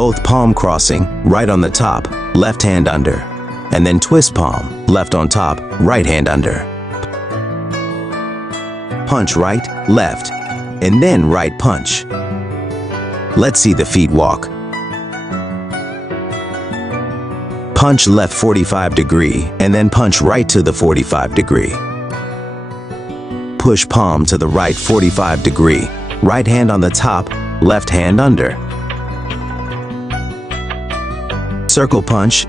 both palm crossing, right on the top, left hand under. And then twist palm, left on top, right hand under. Punch right, left, and then right punch. Let's see the feet walk. Punch left 45 degree, and then punch right to the 45 degree. Push palm to the right 45 degree, right hand on the top, left hand under. Circle punch,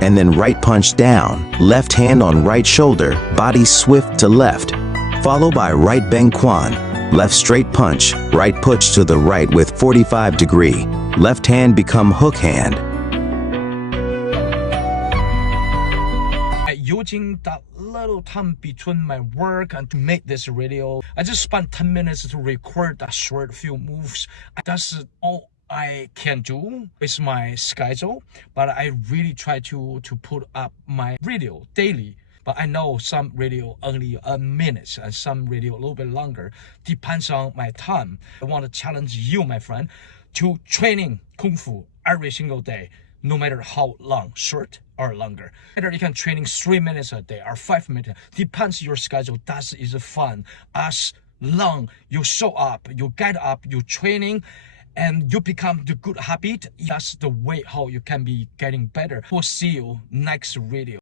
and then right punch down, left hand on right shoulder, body swift to left, followed by right beng quan, left straight punch, right push to the right with 45 degree, left hand become hook hand. Using that little time between my work and to make this video, I just spent 10 minutes to record that short few moves. That's all I can do with my schedule, but I really try to put up my video daily. But I know some video only a minute and some video a little bit longer. Depends on my time. I want to challenge you, my friend, to training Kung Fu every single day, no matter how long, short or longer. Either you can training 3 minutes a day or 5 minutes. Depends your schedule. That is fun. As long you show up, you get up, you training, and you become the good habit. That's the way how you can be getting better. We'll see you next video.